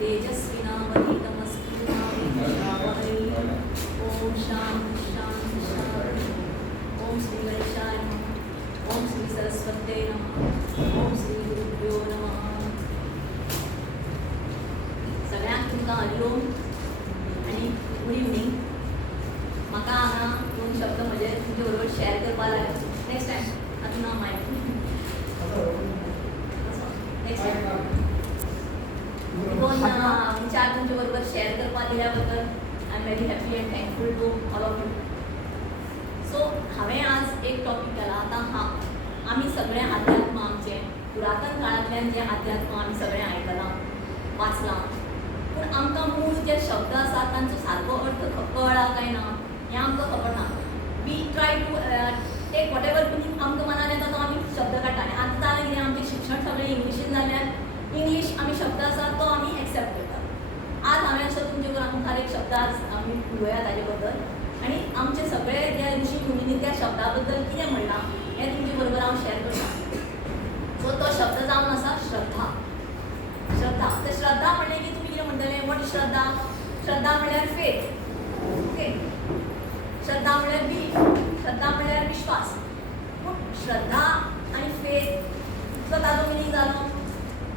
तेजस्विनावधीतमस्तु मा विद्विषावहै। ओम शांति शांति शांति। ओम श्री गणेशाय नमः। ओम श्री सरस्वत्यै नमः। ओम श्री गुरुभ्यो नमः। सगळ्यांक तुमकां हरिओम आनी गुड इवनिंग. म्हाका हांगा दोन शब्द म्हजे तुमचे बरोबर शेअर करपा लायक. नेक्स्ट टायम आतां ना मायक. नेक्स्ट टायम दोन विचार तुमचे बरोबर शेअर करपा दिल्या बद्दल I am very happy and thankful to all of you. So हांवें आज एक टॉपीक केला. आतां आमी सगळे अध्यात्म आमचे पुरातन काळांतल्यान जे अध्यात्म आमी सगळे आयकलां वाचलां, पूण आमकां मूळ जे शब्द आसात तांचो सारको अर्थ कळ्ळा काय ना हें आमकां खबर ना. We try to take whatever meaning आमकां मनान येता तो आमी शब्द काडटा. आनी आतां जालें कितें, आमचें शिक्षण सगळें इंग्लिशीन जाल्ल्यान इंग्लीश आमी शब्द आसा तो आमी एक्सेप्ट करतात. आज हांवें असो तुमचे मुखार एक शब्द आज आमी उलोवया ताजे बद्दल, आनी आमचे सगळे जे ऋषी मुनींनी त्या शब्दा बद्दल कितें म्हणलां हें तुमचे बरोबर हांव शेअर करतां. सो तो शब्द जावन आसा श्रद्धा. श्रद्धा. तर श्रद्धा म्हणलें की तुमी कितें म्हणटले, वॉट इज श्रद्धा? श्रद्धा म्हणल्यार फेथ. ओके. श्रद्धा म्हणल्यार बिलीफ. श्रद्धा म्हणल्यार विश्वास. पूण श्रद्धा आनी फेथ ताजो मिनींग जालो.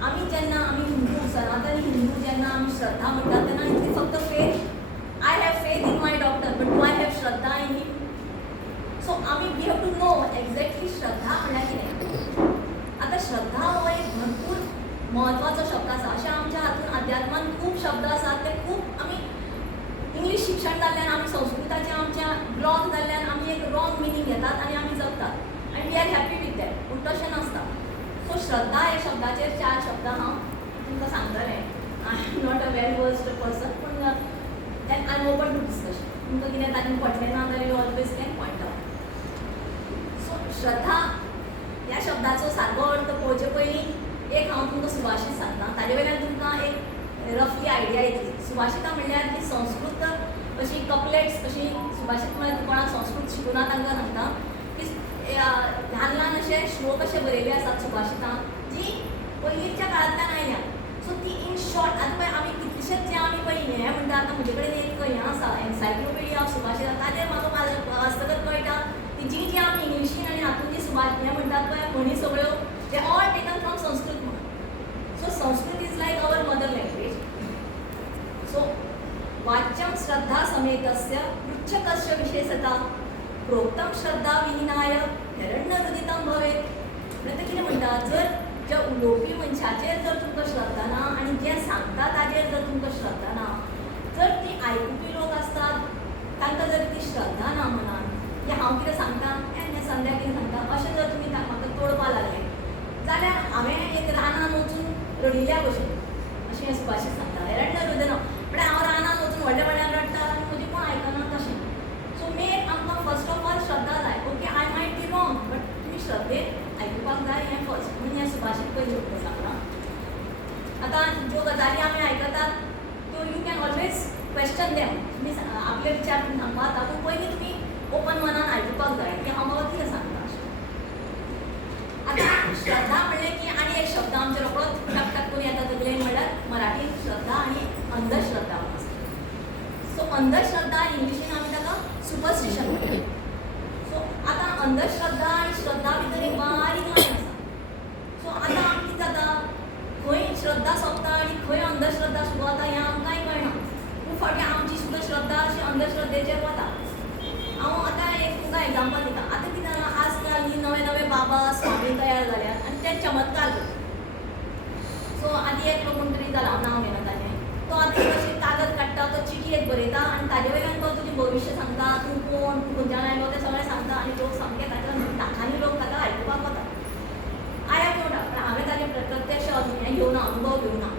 आमी जेन्ना आमी हिंदू सनातनी हिंदू जेन्ना आमी श्रद्धा म्हणटात तेन्ना इतली फक्त faith. I have faith in my doctor but do I have shraddha in him? So आमी we have to know exactly श्रद्धा म्हणल्यार कितें. आतां श्रद्धा हो एक भरपूर महत्वाचो शब्द आसा. अशें आमच्या हातून अध्यात्मान खूब शब्द आसात ते खूब आमी इंग्लीश शिक्षण जाल्ल्यान आमी संस्कृताचें आमच्या ब्लॉक जाल्ल्यान आमी एक रॉंग मिनींग घेतात आनी आमी जगतात आनी we are happy with that. पूण तशें नासता. सो श्रद्धा ह्या शब्दाचेर 4 शब्द हांव तुमकां सांगतलें. I am not a very worst person, पूण then I am open to discussion. तुमकां कितें तातूंत पडलें ना जाल्यार you always can point out. So श्रद्धा ह्या शब्दाचो सारको अर्थ पळोवचे पयलीं एक हांव तुमकां सुभाशीत सांगतां. ताजे वयल्यान तुमकां एक रफली आयडिया येतली. सुभाशितां म्हणल्यार ती संस्कृत अशी कपलेट्स अशी सुभाशीत म्हळ्यार कोणाक संस्कृत शिकुना तांकां सांगता की ल्हान ल्हान अशे श्लोक अशे बरयले आसात सुभाशितां जी पयलींच्या काळांतल्यान आयल्या. सो ती इन शॉर्ट आतां पळय आमी कितलेशेच जे आमी पळय हें म्हणटा. आतां म्हजे कडेन एक हें आसा एन्सायक्लोपिडिया ऑफ सुभाशितां. ताजेर म्हाका वाचतकच कळटा की जी जी आमी इंग्लिशीन आनी हातून जी हें म्हणटात पळय म्हणी सगळ्यो they all taken from Sanskrit म्हणून. So Sanskrit is like our mother language. So वाच्यं श्रद्धा समेतस्य पृच्छकस्य विशेषता प्रोक्तं श्रद्धा विहिनाय हिरण्यरुदितं भवेत्. म्हणजे कितें म्हणटा, जर ज्या उलोवपी मनशाचेर जर तुमकां श्रद्धा ना आनी जें सांगता ताजेर जर तुमकां श्रद्धा ना, जर ती आयकुपी लोक आसतात तांकां जर ती श्रद्धा ना मनान, की हांव कितें सांगता हें संध्या कितें सांगता अशें जर तुमी म्हाका तोडपा लागले जाल्यार हांवें एक रानान वचून रडिल्ल्या भशेन अशें सुभाशीत सांगता. हिरण्यरुदनं म्हळ्यार हांव रानान वचून व्हडल्या व्हडल्यान रडटा आनी म्हजें कोण आयकना तशें. सो मेन आमकां फर्स्ट ऑफ ऑल श्रद्धा जाय. ओके, आय मायट बी रॉंग बट तुमी श्रद्धेन आयकुपाक जाय हें फर्स्ट. म्हणून हें सुभाशीत पयलीं शब्द सांगलां. आतां ज्यो गजाली आमी आयकतात त्यो you can always question them. तुमी आपले विचार सांगपा जाता पूण पयलीं तुमी ओपन मनान आयकुपाक जाय की हांव म्हाका कितें सांगता अशें. आतां श्रद्धा म्हणलें की आनी एक शब्द आमचे रोखडोच टक टक करून येता तकलेन म्हणल्यार मराठीन श्रद्धा आनी अंधश्रद्धा आसता. सो अंधश्रद्धा इंग्लिशीन आमी ताका सुपरस्टिशन म्हणटात. सो आतां अंधश्रद्धा आनी श्रद्धा भितर एक बारीक लायन आसा. सो आतां आमी कितें जाता, खंय श्रद्धा सोंपता आनी खंय अंधश्रद्धा सुरू जाता हें आमकांय कळना. खूब फावटी आमची सुद्दां श्रद्धा अशी अंधश्रद्धेचेर वता. हांव आतां एक तुमकां एग्जांपल दिता. आतां कितें जालां, आज काल न्ही नवे नवे बाबा स्वामी तयार जाल्यात आनी ते चमत्कार करतात. सो आदीं एक लोक कोण तरी जाला, हांव नांव घेना ताचें, तो आतां अशें कागद काडटा, तो चिटी एक बरयता आनी ताजे वयल्यान तो तुजें भविश्य सांगता, तूं कोण, तूं खंयच्यान आयलो तें सगळें सांगता आनी लोक सामके ताका लाखांनी लोक ताका आयकुपाक वता. आय हॅव नो डावट, हांवें ताजें प्रत्यक्ष हें घेवना, अनुभव घेवना.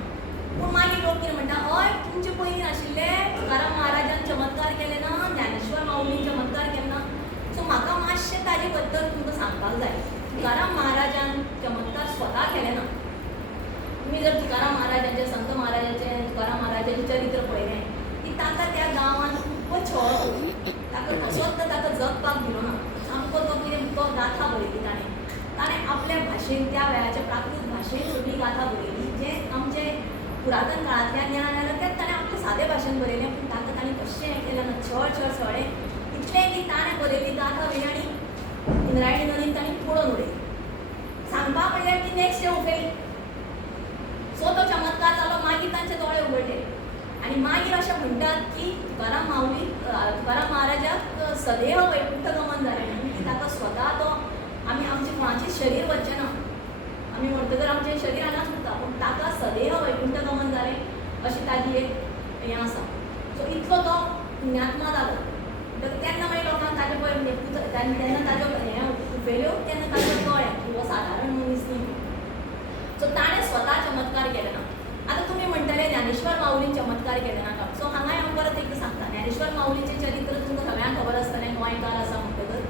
पूण मागीर लोक कितें म्हणटा, हय तुमचे पयलीं नाशिल्ले तुकाराम महाराजान चमत्कार केले ना, ज्ञानेश्वर माऊलीन चमत्कार केले ना. सो म्हाका मातशें ताजे बद्दल तुमकां सांगपाक जाय. तुकाराम महाराजान चमत्कार स्वता केले ना. तुमी जर तुकाराम महाराजाचें, संत महाराजाचें, तुकाराम महाराजाचें चरित्र पळयलें की ताका त्या गांवांत खूब छळ केलो. ताका कसोच ताका जगपाक दिलो ना. सामको तो कितें तो गाथा बरयली ताणें आपल्या भाशेन, त्या वेळाच्या प्राकृत भाशेन सगळी गाथा बरयली. जें आमचें पुरातन काळांतल्यान ज्ञान आयलां तें ताणें आपलें सादें भाशेन बरयलें, पूण ताका ताणें कशें हें केलें ना, छळें इतलें की ताणें बरयली गाथा बी आनी इंद्रायणी नदीन ताणें पळोवन उडयली. सांगपा म्हणल्यार ती नेक्स्ट डे उफेली. सो तो चमत्कार जालो, मागीर तांचे दोळे उगडले. आनी मागीर अशें म्हणटात की तुकाराम महाराजाक सदैव वैकुंठ गमन जालें, म्हणजे ताका स्वता तो आमचें कोणाचें शरीर वचचें ना, आमी म्हणटकर आमचें शरीर हांगाच उरता, पूण ताका सदैव वैकुंठ गमन जालें अशी ताजी एक हें आसा. सो इतलो तो पुण्यात्मा जालो. तेन्ना मागीर लोकांक ताजे पळय म्हणजे तेन्ना ताज्यो हें उफेल्यो तेन्ना ताज्यो कळ्ळें की हो सादारण मनीस न्ही. सो ताणें स्वता चमत्कार केले ना. आतां तुमी म्हणटले ज्ञानेश्वर माऊलीन चमत्कार केले नाका. सो हांगाय हांव परत एकदां सांगता, ज्ञानेश्वर माऊलीचें चरित्र तुमकां सगळ्यांक खबर आसतलें, गोंयकार आसा म्हणटकर.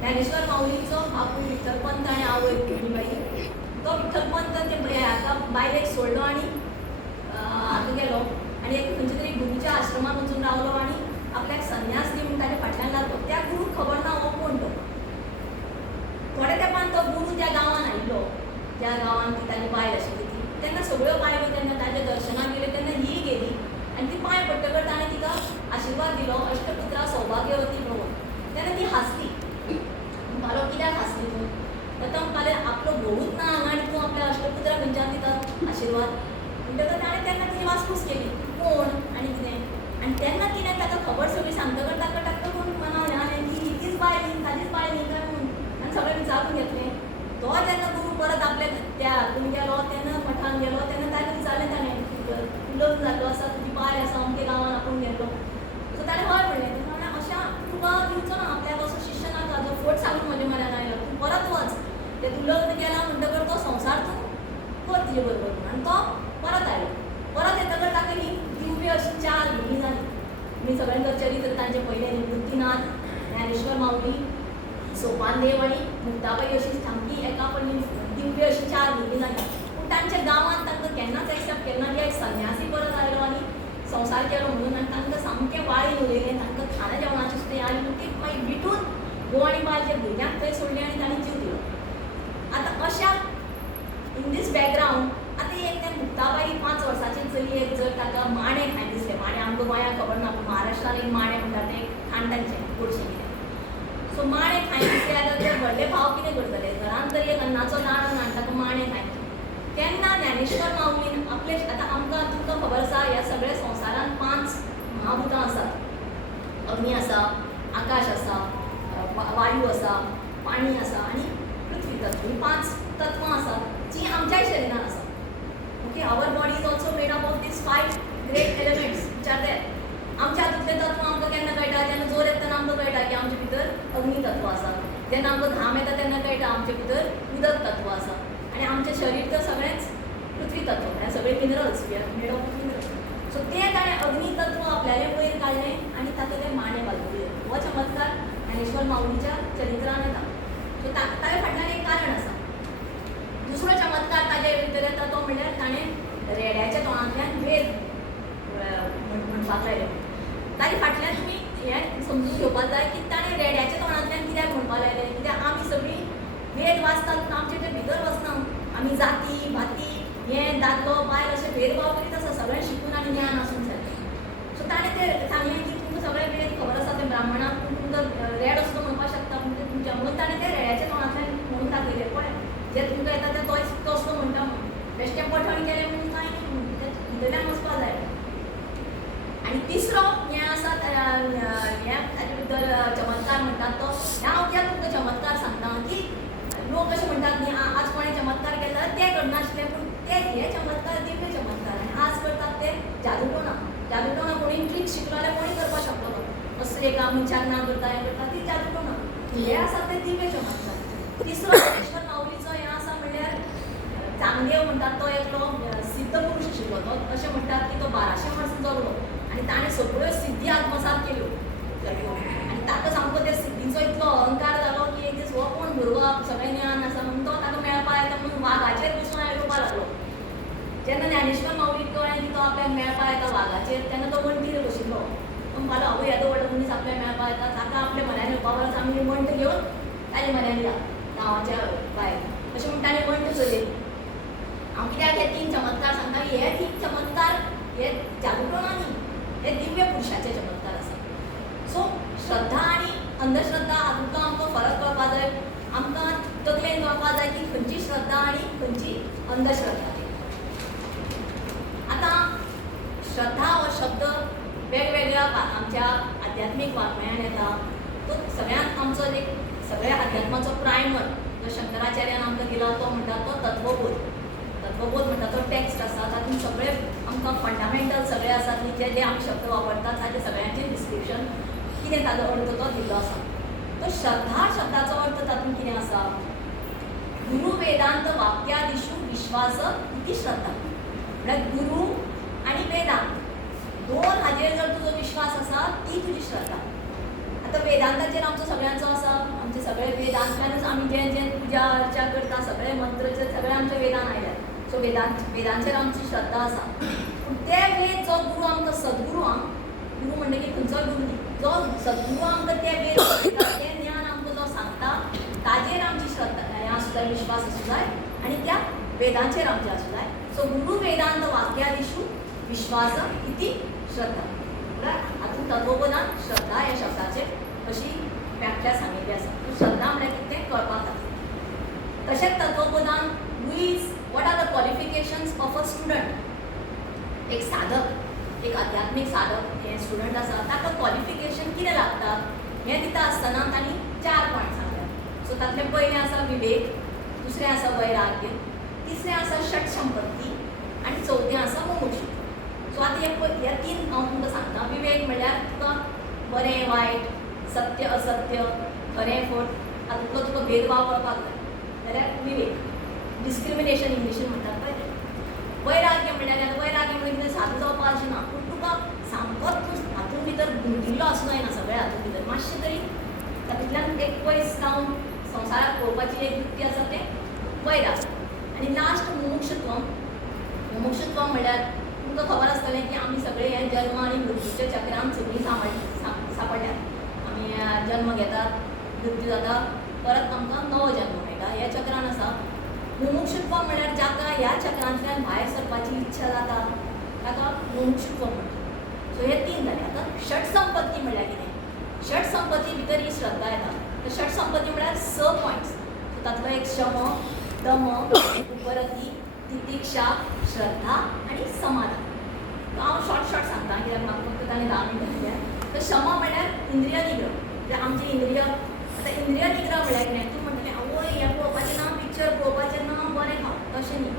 ज्ञानेश्वर माऊलीचो बापूय विठ्ठलपंत आनी आवय रुक्मिणीबाई. तो विठ्ठलपंत ते हाका बायलेक सोडलो आनी हाका गेलो आनी एक खंयच्या तरी गुरूच्या आश्रमांत वचून रावलो आनी आपल्याक संन्यास दी म्हूण ताच्या फाटल्यान लागलो. त्या गुरूक खबर ना हो कोण तो. थोड्या तेंपान तो गुरू त्या गांवांत आयिल्लो, ज्या गांवांत ती ताजी बायल आशिल्ली ती. तेन्ना सगळ्यो बायलो तेन्ना ताज्या दर्शनाक गेल्यो तेन्ना ही गेली आनी ती पांय पडटकर ताणें तिका आशिर्वाद दिलो, अष्टपुत्रा सौभाग्यवती म्हणून. तेन्ना ती हांसली. म्हणपालो कित्याक हांसली तूं? तर म्हणपालें आपलो घोवूच ना हांगा आनी तूं आपल्या अष्टपुत्रा खंयच्यान दिता आशिर्वाद. म्हणटकर ताणें तेन्ना तिची वासपूस केली, कोण आनी कितें. आनी तेन्ना तिणें ताका खबर सगळी सांगतकर ताका टाकलो कोण मनावलें आनी ही तीच बायल न्ही, ताजीच बायल न्ही काय म्हणून. आनी सगळें विचारून घेतलें. तो जेन्ना गुरू परत आपल्या त्या हातून गेलो तेन्ना मठान गेलो तेन्ना ताणें विचारलें, ताणें लग्न जाल्लो आसा, तुजी बायल आसा, अमके गांवांत आपूण गेल्लो. सो ताणें हय म्हणलें. ताणें अशें तुका दिवचो ना, आपल्याक असो शिश्य नाका जो फट सांगून म्हज्या म्हऱ्यान आयलो. तूं परत वच. तें तूं लग्न केलां म्हणटकर तो संवसार तूं कर तिजे बरोबर. आनी तो परत आयलो. परत येतकर ताका ही दिव्य अशी 4 भुरगीं जालीं. मी सगळ्यांचं चरित्र तांचें पयलें न्ही. बुद्धीनाथ, ज्ञानेश्वर माऊली, सोपानदेव आनी मुक्ताबाई अशी सामकी एका पडली दिव्य अशी 4 भुरगीं जालीं. पूण तांच्या गांवांत तांकां केन्नाच एक्सेप्ट केलें ना की एक संन्यासी परत आयलो आनी संवसार केलो म्हणून. आनी तांकां सामकें वाळीन उलयलें, तांकां खाणा जेवणाचें सुद्दां आनी पूण ती मागीर विटून घोव आनी बायले भुरग्यांक थंय सोडलीं आनी तांणी जीव दिलो. आतां अशा इन दीस बॅकग्रावंड आतां एक तें मुक्ताबाई 5 वर्सांची चली एक जर ताका माणे खायन दिसलें. माणे आमकां गोंयांत खबर ना, पूण महाराष्ट्रान एक माणे म्हणटा तें खाण तांचें गोडशें कितें. सो माणे खायन दिसलें जाल्यार ते व्हडले भाव कितें करतले, घरांत तरी एक अन्नाचो दाणो ना आनी ताका माणे खायन. केन्ना ज्ञानेश्वर माऊलीन आपले आतां आमकां तुमकां खबर आसा ह्या सगळ्या संवसारांत 5 महाभुतां आसात. अग्नी आसा, आकाश आसा, वायू आसा, पाणी आसा आनी पृथ्वी तत्व. ही 5 तत्वां आसात जीं आमच्याय शरिरान आसा. Okay, our body is also made up of these 5 great elements which are there. आमच्या हातूंतलें तत्व आमकां केन्ना कळटा, जेन्ना जोर येता तेन्ना आमकां कळटा की आमचे भितर अग्नी तत्व आसा. जेन्ना आमकां घाम येता तेन्ना कळटा आमचे भितर उदक तत्व आसा. आनी आमचें शरीर तर सगळेंच पृथ्वी तत्व, म्हळ्यार सगळे minerals, we are made of minerals. So तें ताणें अग्नी तत्व आपल्याले वयर काडलें आनी ताका तें माणे घालून दिले. हो चमत्कार ज्ञानेश्वर माऊलीच्या चरित्रान येता. सो ताचे फाटल्यान एक कारण आसा. दुसरो चमत्कार ताजे भितर येता तो म्हणल्यार ताणें रेड्याच्या तोंडांतल्यान वेद म्हणपाक लायले. ताचे फाटल्यान तुमी हें समजून घेवपाक जाय की ताणें रेड्याच्या तोंडांतल्यान कित्याक म्हणपाक लायलें. कित्याक आमी सगळीं वेद वाचतात पूण आमचे ते भितर वचना. आमी जाती भाती हें दादलो बायल अशे भेदभाव करीत आसा, सगळें शिकून आनी ज्ञान आसूंक जाय. सो ताणें तें सांगलें की तुमकां सगळे वेद खबर आसा ते ब्राह्मणाक, पूण तुमकां रेड असो म्हणपाक शकता पूण तें तुमच्या. म्हणून ताणें तें रेड्याच्या तोंडांतल्यान म्हणून दाखयलें. पळय जे तुमकां येता तें तसलो म्हणटा म्हणून. बेश्टें पठण केलें म्हणून कांय न्ही, म्हणून तें भितरल्यान वचपाक जाय. आनी तिसरो हें आसा हें ताजे भितर चमत्कार म्हणटात तो. हांव कित्याक तुमकां चमत्कार सांगता की लोक अशें म्हणटात न्ही आज कोणें चमत्कार केलो जाल्यार तें करनाशिल्लें, पूण हे चमत्कार दिव्य चमत्कार. आनी आज करतात ते जादूटोणा. जादूटोणा कोणी ट्रिक शिकलो जाल्यार कोणी करपाक शकतलो. असो एक मनशाक ना करता हें करता ती जादूटोणा. हे आसा ते दिव्य चमत्कार. तिसरो ज्ञानेश्वर माऊलीचो हें आसा म्हणल्यार चांगदेव म्हणटात तो एकलो सिद्ध पुरुश आशिल्लो. तो अशें म्हणटात की तो 1200 वर्सां जगलो आनी ताणें सगळ्यो सिद्धी आत्मसात केल्यो. आनी ताका सामको त्या सिद्धीचो इतलो अहंकार जालो की एक दीस हो कोण भुरगो सगळें ज्ञान आसा म्हणून तो ताका मेळपा येता म्हणून वाघाचेर बसून आयकुपा लागलो. जेन्ना ज्ञानेश्वर माऊलीक कळ्ळें की तो आपल्याक मेळपा येता वाघाचेर तेन्ना तो वण्टीर बशिल्लो. म्हणपालो आवय येदो व्हडलो मनीस आपल्याक मेळपा येता, ताका आपल्या म्हऱ्यान येवपा परस आमी वण्ट घेवन ताजे म्हऱ्यान या गांवाच्या भायर. अशें म्हूण ताणें वण्ट चलयली. हांव कित्याक हे 3 चमत्कार सांगता की हे 3 चमत्कार हे जादूटोणा न्ही, हे दिव्य पुरुषाचे चमत्कार आसा. सो श्रद्धा आनी अंधश्रद्धा हातूंतलो आमकां फरक कळपाक जाय. आमकां तकलेन कळपाक जाय की खंयची श्रद्धा आनी खंयची अंधश्रद्धा. आतां श्रद्धा हो शब्द वेगवेगळ्या आमच्या आध्यात्मीक वाङ्मयान येता. तो सगळ्यांत आमचो एक सगळ्या अध्यात्माचो प्रायमर जो शंकराचार्यान आमकां दिला तो म्हणटा तो तत्वबोध. तत्वबोध म्हणटा तो टेक्स्ट आसा, तातूंत सगळे आमकां फंडामेंटल सगळे आसात न्ही, जे आमी शब्द वापरतात ताचे सगळ्यांचें डिस्क्रिप्शन कितें ताचो अर्थ तो दिल्लो आसा. तो श्रद्धा शब्दाचो अर्थ तातूंत कितें आसा? गुरु वेदांत वाक्यादिषु विश्वास इति श्रद्धा. म्हळ्यार गुरु आनी वेदांत दोन हाजेर जर तुजो विश्वास आसा ती तुजी श्रद्धा. आतां वेदांताचेर आमचो सगळ्यांचो आसा. आमचे सगळे वेदांतल्यानूच आमी जे पुजा अर्चा करता सगळे मंत्र सगळे आमचे वेदान आयल्यात. सो वेदांचेर आमची श्रद्धा आसा. पूण ते वेद जो गुरू आमकां सद्गुरू गुरू म्हणटा की खंयचोय गुरू न्ही, जो सद्गुरू आमकां ते वेद ते ज्ञान आमकां जो सांगता ताजेर आमची श्रद्धा हें आसूं जाय, विश्वास आसूं जाय आनी त्या वेदांचेर आमचें आसूं जाय. सो गुरु वेदांत वाक्यादिषु विश्वास इति श्रद्धा. म्हळ्यार हातूंत तत्वबोधान श्रद्धा ह्या शब्दाचेर अशी व्याख्या सांगिल्ली आसा. श्रद्धा म्हळ्यार कितें तें कळपाक जाय. तशेंच तत्वबोधान what are the qualifications of a student. एक साधक, एक आध्यात्मीक साधक हे स्टुडंट आसा ताका क्वॉलिफिकेशन कितें लागता हें दिता आसतना तांणी 4 पॉयंट सांगल्यात. सो तातलें पयलें आसा विवेक, दुसरें आसा वैराग्य, तिसरें आसा षटसंपत्ती आनी चवथें आसा मुमुक्षुत्व. सो आतां ह्या 3 हांव तुमकां सांगता. विवेक म्हणल्यार तुका बरें वायट, सत्य असत्य, खरें खोट हातूंतलो तुका भेदभाव कळपाक जाय जाल्यार विवेक. डिस्क्रिमिनेशन इंग्लिशीन म्हणटात पळय तें. वैराग्य म्हणल्यार वैराग्य म्हणजे कितें सादू जावपाक अशें ना, पूण तुका सामकोच तूं हातूंत भितर गुंथिल्लो आसूं जायना. सगळें हातूंत भितर मातशें तरी तातूंतल्यान एक पयस जावन संवसाराक पळोवपाची एक वृत्ती आसा तें वैराग्य. आनी लास्ट मुमुक्षुत्व. मुमुक्षुत्व म्हणल्यार तुमकां खबर आसतलें की आमी सगळे हे जल्म आनी मृत्यूच्या चक्रांत सगळीं सांपडल्यात. आमी जल्म घेतात, मृत्यू जाता, परत आमकां नवो जल्म मेळटा, हे चक्रान आसा. मुमुक्षुत्व म्हणल्यार जाका ह्या चक्रांतल्यान भायर सरपाची इच्छा जाता ताका मुमुक्षुत्व म्हणटा. सो हे 3 जाले. आतां षटसंपत्ती म्हणल्यार कितें? षटसंपत्ती भितर ही श्रद्धा येता. तर षटसंपत्ती म्हणल्यार 6 पॉयंट्स. सो तातूंतलो एक शम, दम, उपरती, तितिक्षा, श्रद्धा आनी समाधान. हांव शॉर्ट सांगता कित्याक म्हाका फक्त ताणें 10 मिनटां दिल्यात. तर शम म्हणल्यार इंद्रिय निग्रह. म्हणजे आमची इंद्रिय. आतां इंद्रिय निग्रह म्हणल्यार कितें? तूं म्हणटलें आवय हें पळोवपाचें ना, पिक्चर पळोवपाचें ना, बरें खाव, तशें न्ही.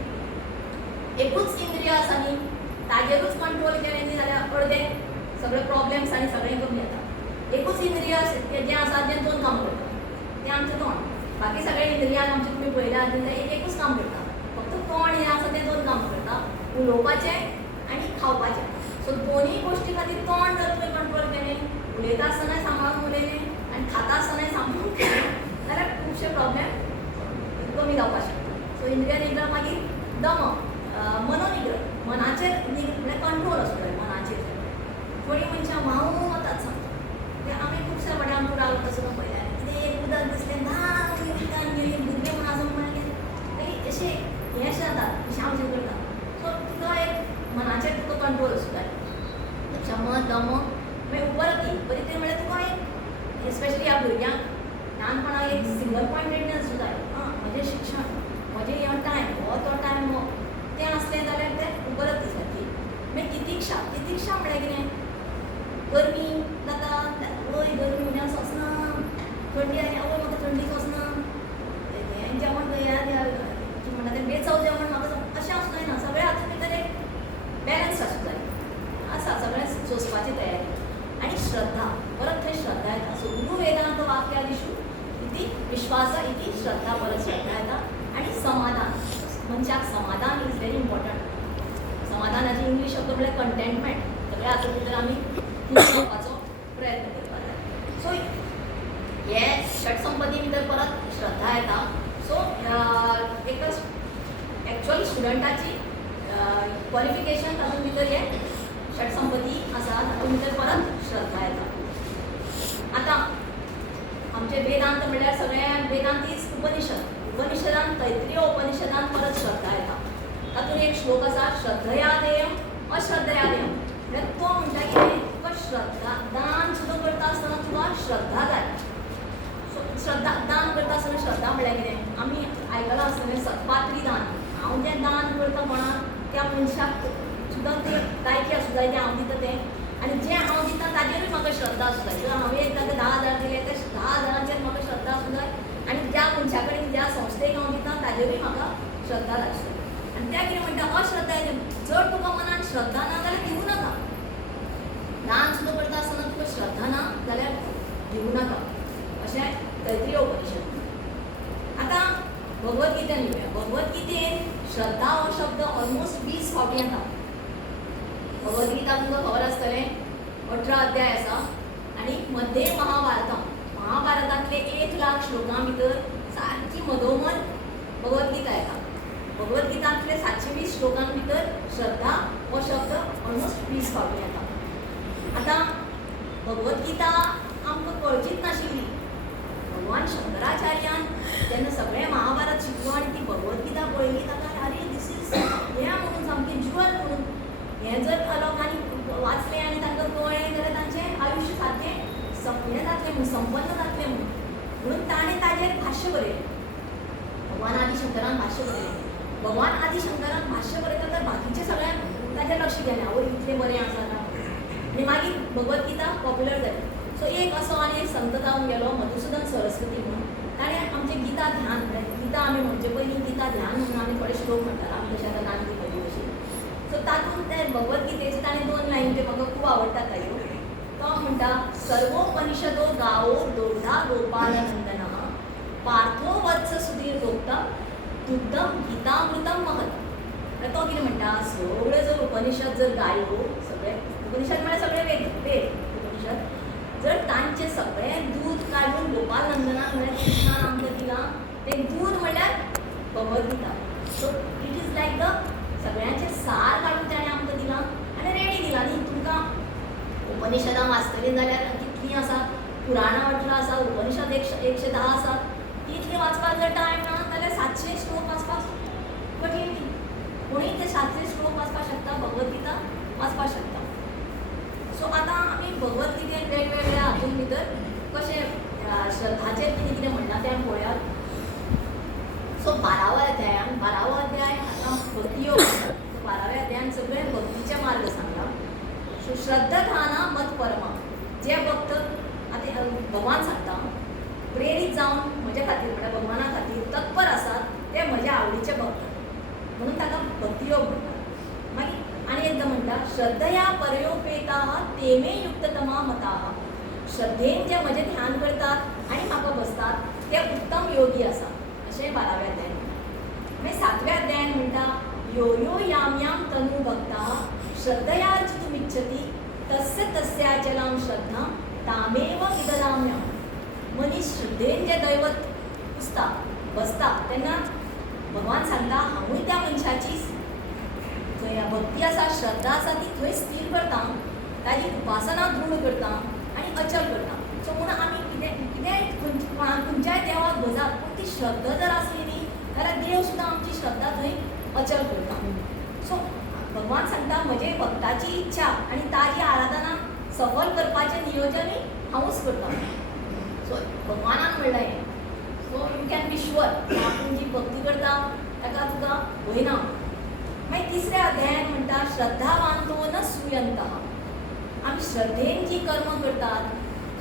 एकूच इंद्रिय आसा न्ही, ताजेरूच कंट्रोल केलें न्ही जाल्यार अर्दें सगळे प्रॉब्लेम्स आनी सगळें कमी जाता. एकूच इंद्रिय जें आसा जें 2 काम करता तें आमचें तोंड. बाकी सगळे इंद्रियान आमचे तुमी पळयल्यार तें एकूच काम करता. फक्त तोंड हें आसा तें 2 काम करता, उलोवपाचें आनी खावपाचें. सो दोनूय गोश्टी खातीर तोंड जर तुवें कंट्रोल केलें, उलयता आसतनाय सांबाळून उलयलें आनी खाता आसतनाय सांबाळून खालें जाल्यार खुबशे प्रॉब्लेम कमी जावपाक शकता. सो इंद्रिय निग्रह. मागीर दम, मनोनिग्रह. मनाचेर म्हणल्यार कंट्रोल असो जाय मनाचेर. थोडीं मनशां व्हांवून वतात सांगता. ते आमी खुबशे फावटी आमकां रावता सुद्दां पळयल्यार कितें उदक दिसलें ना उदकान गेलीं भुरगें म्हण आजून म्हणलें अशें हें अशें जाता, शामशें करता. सो तुका एक मनाचेर तुका कंट्रोल असो जाय. शम, दम, मागीर उपरती. उपरती म्हणल्यार तुका एक स्पेशली ह्या भुरग्यांक ल्हानपणाक एक सिंगल पॉयंटेडनेस असो जाय. म्हजें शिक्षण, म्हजें हो टायम, हो तो टायम हो तें आसलें जाल्यार तें उपरती सारकी. मागीर तितिक्षा. तितिक्षा म्हणल्यार कितें? गरमी जाता, वय गरमी म्हणल्यार सोंसना, थंडी आनी आवय म्हाका थंडी सोंसना, हें जेवण म्हणटा तें बेचव जेवण म्हाका अशें आसूं जायना. सगळें हातूंत भितर एक बॅलन्स आसूं जाय. आसा सगळें सोंसपाची तयारी. आनी श्रद्धा, परत थंय श्रद्धा येता. सो गुरु वेदांत वाक्यादिषु इति विश्वास इति श्रद्धा, परत श्रद्धा येता. आनी समाधान. मनशाक समाधान इज व्हेरी इम्पॉर्टंट. समाधानाची इंग्लीश शब्द म्हळ्यार कंटेंटमेंट. सगळ्या हातूंत भितर आमी घेवपाचो प्रयत्न करपाक जाय. सो हे षटसंपत्ती भितर परत श्रद्धा येता. सो एकच एक्चुअली स्टुडंटाची क्वॉलिफिकेशन तातूंत भितर हे षटसंपत्ती आसा, तातूंत भितर परत श्रद्धा येता. आतां आमचे वेदांत म्हणल्यार सगळे वेदांत इज उपनिषद. उपनिषदांत तैत्रीय उपनिषदांत परत श्रद्धा येता. तातूंत एक श्लोक आसा श्रद्धया देयम अश्रद्धया देयम. म्हणजे तो म्हणटा की तुका श्रद्धा दान सुद्दां करता आसतना तुका श्रद्धा जाय. श्रद्धा दान करता आसतना श्रद्धा म्हळ्यार कितें आमी आयकलां आसतलें सत्पात्री दान. हांव जें दान करता कोणाक त्या मनशाक सुद्दां ते लायकी आसूं जाय तें हांव दिता तें. आनी जें हांव दिता ताजेरूय म्हाका श्रद्धा आसूं जाय. जर हांवें एकदां 10,000 दिले त्या 10,000चेर म्हाका श्रद्धा आसूं जाय आनी ज्या मनशा कडेन ज्या संस्थेक हांव दिता ताजेरूय म्हाका श्रद्धा आसूं. आनी त्या कितें म्हणटा अश्रद्धा. जर तुका मनान श्रद्धा ना जाल्यार दिवं नाका. दान सुद्दां करता आसतना तुका श्रद्धा ना जाल्यार दिवं नाका अशें तैत्रीय उपनिशद. आतां भगवद्गीतेन येवया. भगवद्गीतेन श्रद्धा हो शब्द ऑलमोस्ट 20 फावटी येता. भगवद्गीता तुमकां खबर आसतलें 18 अध्याय आसा आनी मध्ये महाभारतांतले 1,00,000 श्लोकां भितर सारकी मधोमध भगवद्गीता येता. भगवद्गीतांतले 720 श्लोकां भितर श्रद्धा हो शब्द ऑलमोस्ट 20 फावटी येता. आतां भगवद्गीता आमकां कळचीच नाशिल्ली. भगवान शंकराचार्यान जेन्ना सगळें महाभारत शिकलो आनी ती भगवद्गीता पळयली ताका अरे दीस इज हें म्हणून सामकें ज्युअल म्हणून हें जर लोकांनी वाचलें आनी तांकां कळ्ळें जाल्यार तांचें आयुश्य सारकें हें जातलें म्हूण संपन्न जातलें म्हणून ताणें ताजेर भाश्य बरयलें. भगवान आदी शंकरान भाश्य बरयलें. भगवान आदी शंकरान भाश्य बरयता तर बाकीचे सगळ्यांक ताजेर लक्ष गेलें आवय इतलें बरें आसा काय. आनी मागीर भगवद्गीता पॉप्युलर जाली. सो एक असो आनी एक संत जावन गेलो मधुसूदन सरस्वती म्हणून. ताणें आमचें गीता ध्यान गीता आमी म्हणजे पयलीं गीता ध्यान म्हणून आमी थोडे श्लोक म्हणटात आमी तशें आतां नानकी पयलीं तशी. सो तातूंत ते भगवद्गीतेचे ताणें 2 लायनी ते म्हाका खूब आवडटात ताज्यो. तो म्हणटा सर्वोपनिषदो गावो दोढा गोपालनंदनः पार्थो वत्स सुधीर दोक्ता दुग्धम गीतामृतम महत्. तो कितें म्हणटा सगळ्यो जर उपनिषद जर गायो सगळे उपनिषद म्हळ्यार सगळे वेद उपनिषद जर तांचे सगळें दूध काडून गोपालनंदनाक म्हळ्यार कृष्णान आमकां दिलां तें दूध म्हळ्यार Bhagavad Gita. So it is like the सगळ्यांचें सार काडून ताणें आमकां दिलां आनी रेडी दिलां. न्ही तुमकां उपनिशदां वाचतलीं जाल्यार कितलीं आसा पुराणां 18 आसा उपनिशद 110 आसा. इतलीं वाचपाक जर टायम ना जाल्यार 700 श्लोक वाचपाक कठीण न्ही. कोणूय ते 700 श्लोक वाचपाक शकता भगवद्गीता वाचपाक शकता. सो आतां आमी भगवद्गीतेन वेगवेगळ्या हातूंत भितर कशें श्रद्धाचेर कितें कितें म्हणटा तें पळोवया. सो 12वो अध्याय आतां भक्ती योग. 12व्या अध्यायान सगळें भक्तीचे मार्ग सांगला. सो श्रद्धाधाना मत परमा. जे भक्त आतां भगवान सांगता प्रेरीत जावन म्हजे खातीर म्हळ्यार भगवाना खातीर तत्पर आसात ते म्हज्या आवडीचे भक्त म्हणून ताका भक्ती योग म्हणटात. मागीर आनी एकदां म्हणटा श्रद्धया परयोपेताः ते मे युक्ततमा मताः. श्रद्धेन जे म्हजें ध्यान करतात आनी म्हाका बसतात ते उत्तम योगी आसा अशें 12व्या अध्यायान. मागीर 7व्या अध्यायान म्हणटा यो यो याम याम तनू भक्ताः श्रद्धयार्चितुमिच्छति तस्य तस्याचलां श्रद्धां तामेव विददाम्यहम्. मनीस श्रद्धेन जे दैवत पुजता बसता तेन्ना भगवान सांगता हांवूय त्या मनशाची जंय भक्ती आसा श्रद्धा आसा ती थंय स्थिर करता ताजी उपासना दृढ करता आनी अचल करता. सो म्हणून आमी कितें खंयच्याय देवाक भजतात पूण ती श्रद्धा जर आसली न्ही जाल्यार देव सुद्दां आमची श्रद्धा थंय अचल करता. सो भगवान सांगता म्हजे भक्ताची इच्छा आनी ताजी आराधना सफल करपाचें नियोजनूय हांवूच करता. सो भगवानान म्हणलें हें. So you can be sure आपूण जी भक्ती करता ताका तुका भंय ना. मागीर 3ऱ्या अध्यायान म्हणटा श्रद्धावांतो न सूयन्तः. आमी श्रद्धेन जी कर्म करतात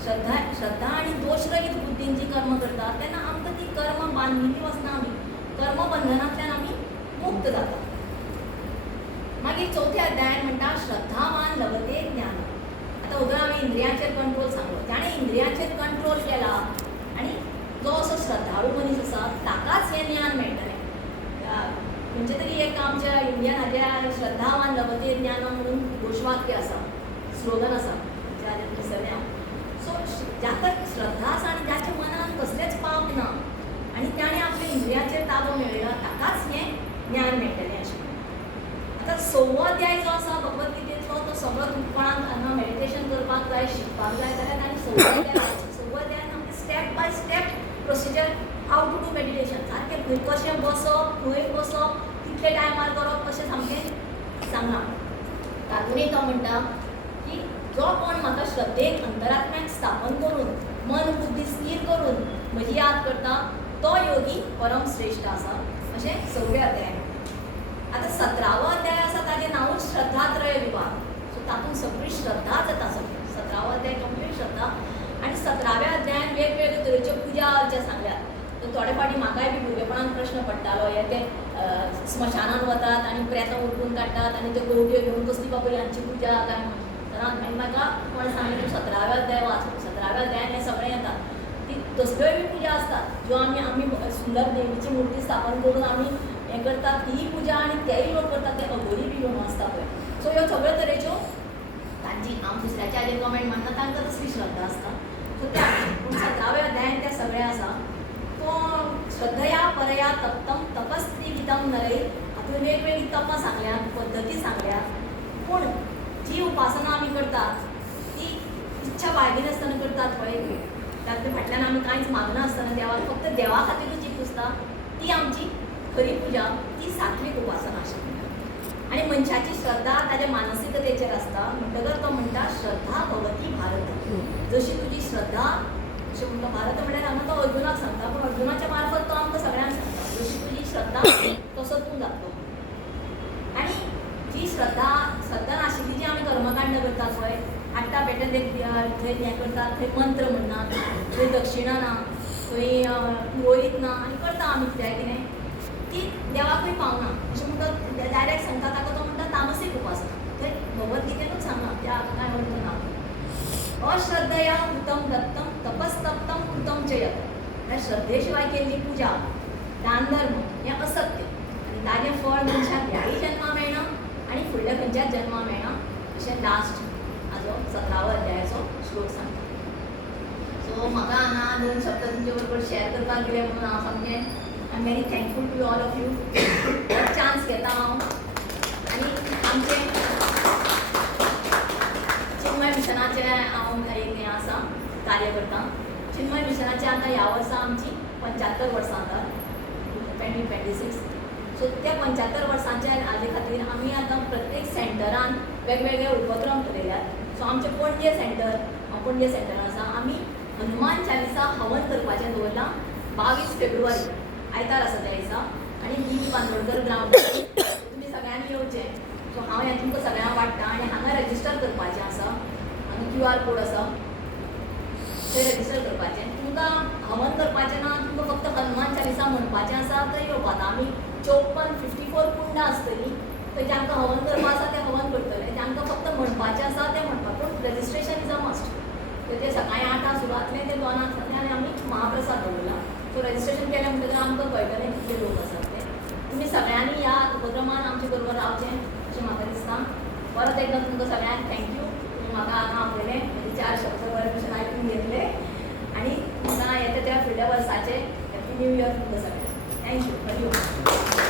श्रद्धा आनी दोषरहीत बुद्धीन जी कर्म करतात तेन्ना आमकां ती कर्म बांदिल्ली वचना. आमी कर्म बंधनांतल्यान आमी मुक्त जाता. मागीर 4थ्या अध्यायान म्हणटा श्रद्धावान लभते ज्ञान. आतां उदर आमी इंद्रियांचेर कंट्रोल सांगलो. ताणें इंद्रियांचेर कंट्रोल केला आनी जो असो श्रद्धाळू मनीस आसा ताकाच हें ज्ञान मेळटलें. खंयचे तरी एक आमच्या इंडियन हाज्या श्रद्धावान लभते ज्ञान म्हणून घोशवाक्य आसा स्लोगन आसा ज्या विसरलें हांव. सो जाका श्रद्धा आसा आनी ज्याच्या मनान कसलेच पाप ना आनी ताणें आपल्या इंद्रियाचेर ताबो मेळयला ताकाच हें ज्ञान मेळटलें अशें. आतां 6वो अध्याय जो आसा भगवद्गीतेचो तो सगळो कोणाक हांगा मेडिटेशन करपाक जाय शिकपाक जाय जाल्यार ताणें 6वो अध्यायान आमकां step by step procedure how to do meditation सारकें खंय कशें बसप खंय बसप इतले टायमार करप अशें सामकें सांगना. तातूंतय तो म्हणटा की जो कोण म्हाका श्रद्धेक अंतरात्म्याक स्थापन करून मन बुद्धी स्थिर करून म्हजी याद करता तो योगी परम श्रेश्ठ आसा अशें 6व्या अध्यायान. आतां 17वो अध्याय आसा ताजें नांवूच श्रद्धात्रय विभाग. सो तातूंत सगळी श्रद्धा जाता. सगळी 17वो अध्याय कंप्लीट श्रद्धा. आनी 17व्या अध्यायान वेगवेगळे तरेच्यो पुजा जे सांगल्यात. तर थोडे फावटी म्हाकाय बी भुरगेपणांत प्रश्न पडटालो हे ते स्मशानान वतात आनी प्रेतां उडकून काडटात आनी त्यो गवट्यो घेवन कसली बाबा ह्यांची पुजा काय म्हणून. आनी म्हाका कोणें सांगलें तूं 17व्या अध्याय वाच. 17व्या अध्यायान हें सगळें येता. ती तसल्योय बी पुजा आसतात ज्यो आमी सुंदर देवीची मुर्ती स्थापन करून आमी हें करतात. ही पुजा आनी तेय लोक करतात ते अघोरी बी घेवन आसता पळय. सो ह्यो सगळ्यो तरेच्यो तांची हांव दुसऱ्याच्या हाजेर कमेंट मारता तांकां तसली श्रद्धा आसता. सो त्या पूण 17व्या अध्यायान तें सगळें आसा. तो श्रद्धया परया तप्तम तपस्त्रिविधम नरय. हातूंत वेगवेगळी तपां सांगल्यात, पद्दती सांगल्यात. पूण जी उपासना आमी करतात ती इच्छा बाळगिनासतना करतात पळय. तातूंत फाटल्यान आमी कांयच मागनासतना देवाक फक्त देवा खातीरूच जी पुजता ती आमची खरी पुजा, ती सात्वीक उपासना आशिल्ली. आनी मनशाची श्रद्धा ताज्या मानसिकतेचेर आसता. म्हणटकर तो म्हणटा श्रद्धा भवती भारत. जशी तुजी श्रद्धा अशें म्हणटा. भारत म्हणल्यार हांगा तो अर्जुनाक सांगता पूण अर्जुनाच्या मार्फत तो आमकां सगळ्यांक सांगता जशी तुजी श्रद्धा तसो तूं जातलो. आनी जी श्रद्धा नाशिल्ली जी आमी कर्मकांड करतात पळय, हाडटा पेटन थंय हें करतात, थंय मंत्र म्हणनात, थंय दक्षिणा ना, थंय पुरोहीत ना आनी करता आमी कितें ती देवाकूय पावना. अशें म्हणटा डायरेक्ट सांगता ताका तो म्हणटा तामसीक उपासना. थंय भगवद्गीतेनूच सांगना त्या हाका कांय अर्थ ना. अश्रद्धया कृतं दत्तं तपस्तप्तं कृतं च यत्. ह्या श्रद्धे शिवाय केल्ली पुजा दान धर्म हें असत्य आनी ताजें फळ मनशाक ह्याय जन्मा मेळना आनी फुडल्या खंयच्याच जन्मा मेळना अशें लास्ट हाजो 17व्या अध्यायाचो श्लोक सांगता. सो म्हाका हांगा 2 शब्द तुमचे बरोबर शेअर करपाक दिले म्हणून हांव सामकें I am very thankful to all of you. हो चान्स घेता हांव. आनी आमचें चिन्मय मिशनाचें हांव एक हें आसा कार्य करता. चिन्मय मिशनाचें आतां ह्या वर्सा आमची 75 वर्सां जातात 2026. सो त्या 75 वर्सांच्या हाजे खातीर आमी आतां प्रत्येक सेंटरान वेगवेगळे उपक्रम केलेल्यात. सो आमचें पणजे सेंटर, हांव पणजे सेंटरान आसा. आमी हनुमान चालिसा हवन करपाचें दवरलां 22 फेब्रुवारी आयतार आसा त्या दिसा. आनी ही बांदोडकर ग्रावंड तुमी सगळ्यांनी येवचें. सो हांव हें तुमकां सगळ्यांक वाडटा आनी हांगा रजिस्टर करपाचें आसा. हांगा QR कोड आसा थंय रजिस्टर करपाचें. तुमकां हवन करपाचें ना, तुमकां फक्त हनुमान चालिसा म्हणपाचें आसा थंय येवपाक. आमी 54 कुंडां आसतलीं थंय जांकां हवन करपा आसा तें हवन करतले, जांकां फक्त म्हणपाचें आसा तें म्हणपाक. पूण रजिस्ट्रेशन इज अ मस्ट. तें सकाळीं 8 सुरवातलें तें 2 जातलें आनी आमी महाप्रसाद दवरला. सो रजिस्ट्रेशन केलें म्हणटकीर आमकां कळटलें कितले लोक आसात ते. तुमी सगळ्यांनी ह्या उपक्रमान आमचे बरोबर रावचें अशें म्हाका दिसता. परत एकदां तुमकां सगळ्यांक थँक्यू. तुमी म्हाका हांगा आपयलें, म्हजे 4 शब्द बरे भशेन आयकून घेतले आनी म्हाका येता त्या फुडल्या वर्साचे हॅपी न्यू इयर तुमकां सगळ्यांक. थँक्यू. हरी ओम.